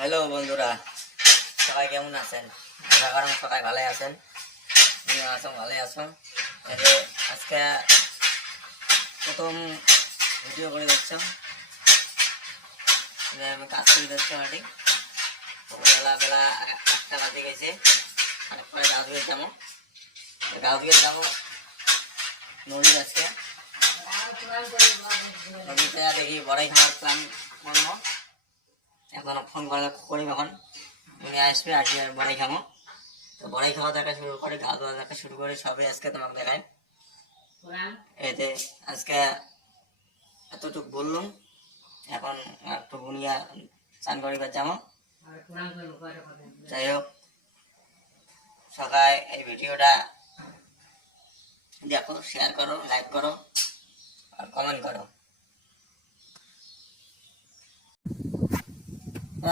Hello বন্ধুরা, সবাই কেমন আছেন? আশা করেন সবাই ভালোই আছেন। তুমি আছো, ভালোই আছো। আজকে প্রথম ভিডিও করে দেখছো, আমি কাজ করে দেখছি। ঠিক বেলা 8টা বাজে গেছে। অনেক পরে গাছ ধুয়ে যাবো, নদীর আজকে নদীতে দেখি বড়াই খাওয়ার প্ল্যান করবো। এখন ফোন করি, এখন উনি আসবে, বড়াই খাবো। তো বড়াই খাওয়া দেখা শুরু করে, গা ধোয়া দেখা শুরু করে, সবই আজকে তোমাকে দেখায়। এতে আজকে এতটুক বললুম। এখন একটু বুনিয়া চান করিবার যাবো। যাই হোক, সবাই এই ভিডিওটা দেখো, শেয়ার করো, লাইক করো আর কমেন্ট করো।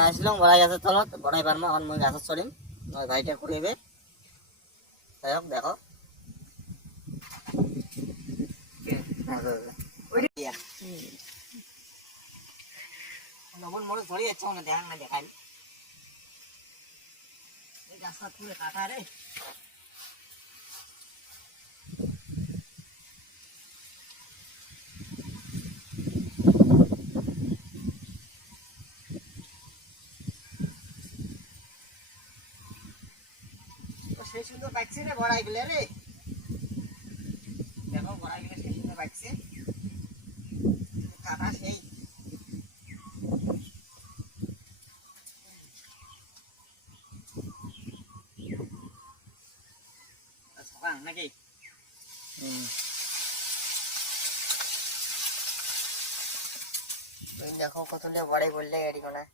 আসলাম বড়াই গাছের তলত, বড়াই পারবো এখন মই গাছের চড়িম, ভাইটা করিবে। যাই হোক দেখো, লবণ মরে ধরে যাচ্ছে, না দেখান না, দেখাই গাছটা তুলে কাটা রে। সেই সুন্দর পাইছে রে বড়াই গুলো রে, দেখো বড়াই গুলো সেই সুন্দর পাইছে, কাটা সেই সকাল নাকি। দেখো কত বড়াই বললে গাড়ি কোনা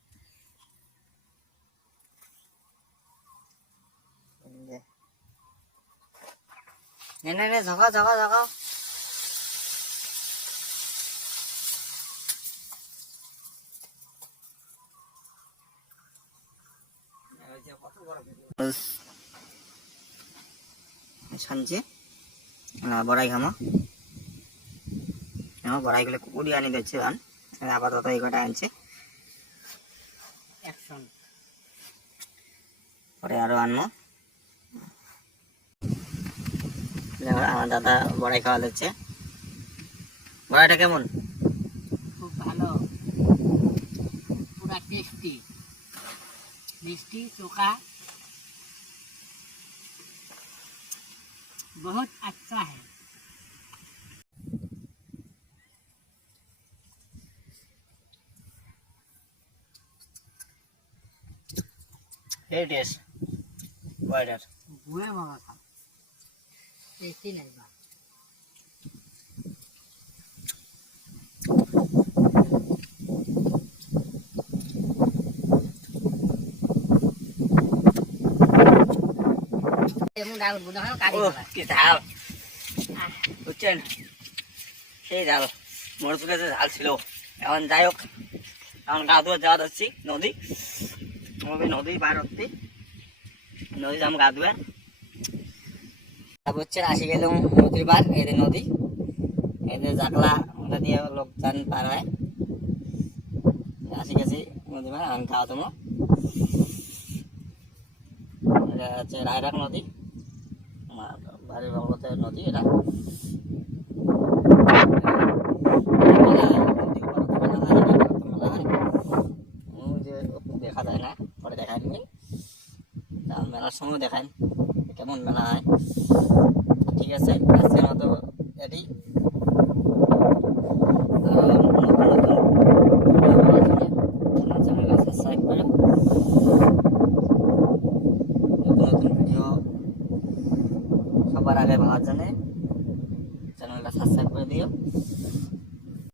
নে ঝাঁকা ঝাঁকা ঝাঁকা। সানছে বড়াই খামো, বড়াই গুলো কুড়ি আনি দিচ্ছে ধান, আপাতত এই কটা আনছে, পরে আরো আনবো। আমার দাদা বড়াই খাওয়া দিচ্ছে। বড়াইটা কেমন? খুব ভালো, পুরা টেস্টি, মিষ্টি चोखा, बहुत अच्छा है। Here it is. Wider. बुए बाबा का टेस्टी नहीं बा। কি ঝাল বুঝছেন, সেই ঝাল মরচুর কাছে ঝাল ছিল। এখন যাই হোক, এখন গা ধোয়া যাওয়া যাচ্ছি নদী, নদী পার হচ্ছি, নদী যাবো গা ধোয়া। বুঝছেন, আসি গেলাম নদীর পার, এদের নদী, এদের জাকলা ওটা দিয়ে লোক যান পার হয়। আসি গেছি নদী পার, এখন খাওয়া তোমার এটা হচ্ছে রায়রাক নদী, বাড়ির বাবুতে নদী। এটা দেখা যায় না, পরে দেখায় নি, মেলার সময় দেখায় কেমন মেলা হয়। ঠিক আছে, আজকের মতো এটি সাবস্ক্রাইব করে নতুন ভিডিও সবার আগে পাওয়ার জন্য চ্যানেলটা সাবস্ক্রাইব করে দিও।